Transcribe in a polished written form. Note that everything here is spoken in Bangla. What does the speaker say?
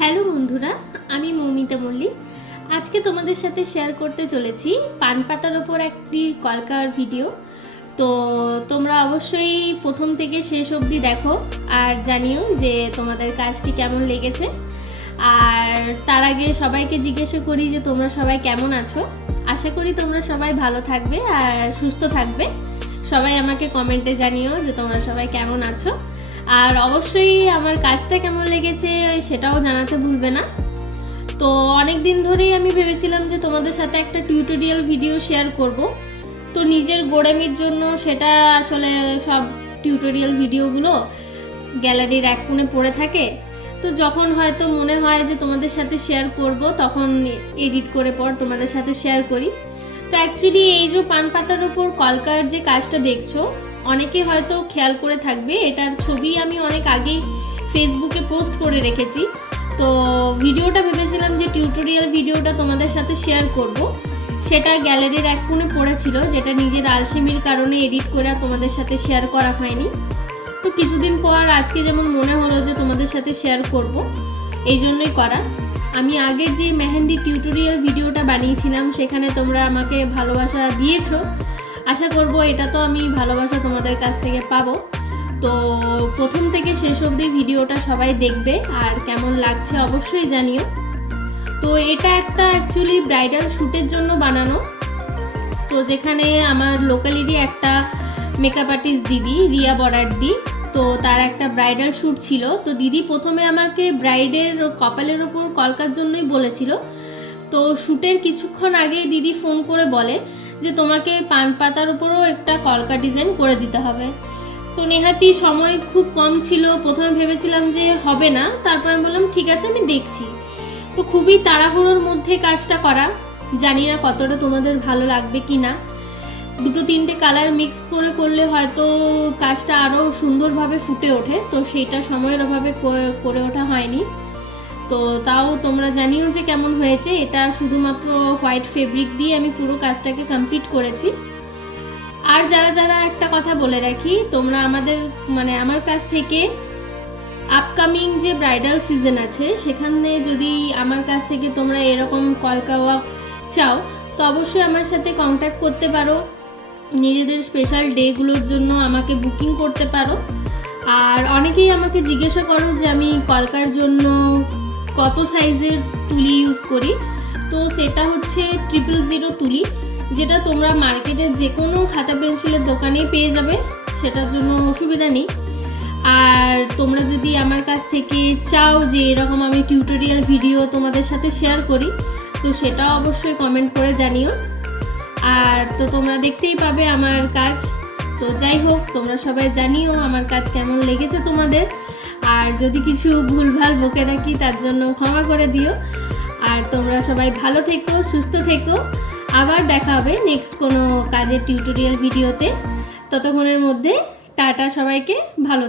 হ্যালো বন্ধুরা, আমি মৌমিতা মল্লিক। আজকে তোমাদের সাথে শেয়ার করতে চলেছি পান পাতার ওপর একটি কলকার ভিডিও। তো তোমরা অবশ্যই প্রথম থেকে শেষ অবধি দেখো আর জানিও যে তোমাদের কাজটি কেমন লেগেছে। আর তার আগে সবাইকে জিজ্ঞাসা করি যে তোমরা সবাই কেমন আছো। আশা করি তোমরা সবাই ভালো থাকবে আর সুস্থ থাকবে। সবাই আমাকে কমেন্টে জানিও যে তোমরা সবাই কেমন আছো, আর অবশ্যই আমার কাজটা কেমন লেগেছে সেটাও জানাতে ভুলবে না। তো অনেক দিন ধরেই আমি ভেবেছিলাম যে তোমাদের সাথে একটা টিউটোরিয়াল ভিডিও শেয়ার করব। তো নিজের গোড়ামির জন্য সেটা আসলে সব টিউটোরিয়াল ভিডিওগুলো গ্যালারির এক কোণে পড়ে থাকে। তো যখন হয়তো মনে হয় যে তোমাদের সাথে শেয়ার করব, তখন এডিট করে পর তোমাদের সাথে শেয়ার করি। তো অ্যাকচুয়ালি এই যে পান পাতার ওপর কলকার যে কাজটা দেখছো, অনেকে হয়তো খেয়াল করে থাকবে, এটার ছবি আমি অনেক আগেই ফেসবুকে পোস্ট করে রেখেছি। তো ভিডিওটা ভেবেছিলাম যে টিউটোরিয়াল ভিডিওটা তোমাদের সাথে শেয়ার করব। সেটা গ্যালারির এক কোণে পড়েছিল, যেটা নিজের আলসেমির কারণে এডিট করে তোমাদের সাথে শেয়ার করা হয়নি। তো কিছুদিন পর আজকে যেমন মনে হলো যে তোমাদের সাথে শেয়ার করব, এই জন্যই করা। আমি আগের যে মেহেন্দি টিউটোরিয়াল ভিডিওটা বানিয়েছিলাম সেখানে তোমরা আমাকে ভালোবাসা দিয়েছো। আশা করব এটা তো আমি ভালোবাসা তোমাদের কাছ থেকে পাবো। তো প্রথম থেকে শেষ অবধি ভিডিওটা সবাই দেখবে আর কেমন লাগছে অবশ্যই জানিও। তো এটা একটা অ্যাকচুয়ালি ব্রাইডাল শ্যুটের জন্য বানানো। তো যেখানে আমার লোকালিটি একটা মেকআপ আর্টিস্ট দিদি রিয়া বরাড্ডি, তো তার একটা ব্রাইডাল শ্যুট ছিল। তো দিদি প্রথমে আমাকে ব্রাইডের কপালের ওপর কলকার জন্যই বলেছিল। তো শ্যুটের কিছুক্ষণ আগেই দিদি ফোন করে বলে যে তোমাকে পান পাতার উপরও একটা কলকা ডিজাইন করে দিতে হবে। তো নেহাতি সময় খুব কম ছিল, প্রথমে ভেবেছিলাম যে হবে না, তারপর আমি বললাম ঠিক আছে আমি দেখছি। তো খুবই তাড়াহুড়োর মধ্যে কাজটা করা, জানি না কতটা তোমাদের ভালো লাগবে কি না। দুটো তিনটে কালার মিক্স করে করলে হয়তো কাজটা আরও সুন্দরভাবে ফুটে ওঠে, তো সেইটা সময়ের অভাবে করে ওঠা হয়নি। তো তাও তোমরা জানিও যে কেমন হয়েছে। এটা শুধুমাত্র হোয়াইট ফেব্রিক দিয়ে আমি পুরো কাজটাকে কমপ্লিট করেছি। আর যারা যারা একটা কথা বলে রাখি, তোমরা আমার কাছ থেকে আপকামিং যে ব্রাইডাল সিজন আছে সেখানে যদি আমার কাছ থেকে তোমরা এরকম কলকা ওয়ার্ক চাও, তো অবশ্যই আমার সাথে কন্ট্যাক্ট করতে পারো। নিজেদের স্পেশাল ডেগুলোর জন্য আমাকে বুকিং করতে পারো। আর অনেকেই আমাকে জিজ্ঞাসা করো যে আমি কলকার জন্য কত সাইজের তুলি ইউজ করি। তো সেটা হচ্ছে 000 তুলি, যেটা তোমরা মার্কেটের যে কোনো খাতা পেন্সিলের দোকানেই পেয়ে যাবে, সেটার জন্য অসুবিধা নেই। আর তোমরা যদি আমার কাছ থেকে চাও যে এরকম আমি টিউটোরিয়াল ভিডিও তোমাদের সাথে শেয়ার করি, তো সেটা অবশ্যই কমেন্ট করে জানিও। আর তো তোমরা দেখতেই পাবে আমার কাজ। তো যাই হোক, তোমরা সবাই জানিও আমার কাজ কেমন লেগেছে তোমাদের। আর যদি কিছু ভুলভাল বকে রাখি তার জন্য ক্ষমা করে দিও। আর তোমরা সবাই ভালো থেকো, সুস্থ থেকো। আবার দেখা হবে নেক্সট কোনো কাজের টিউটোরিয়াল ভিডিওতে। ততক্ষণের মধ্যে টাটা সবাইকে, ভালো।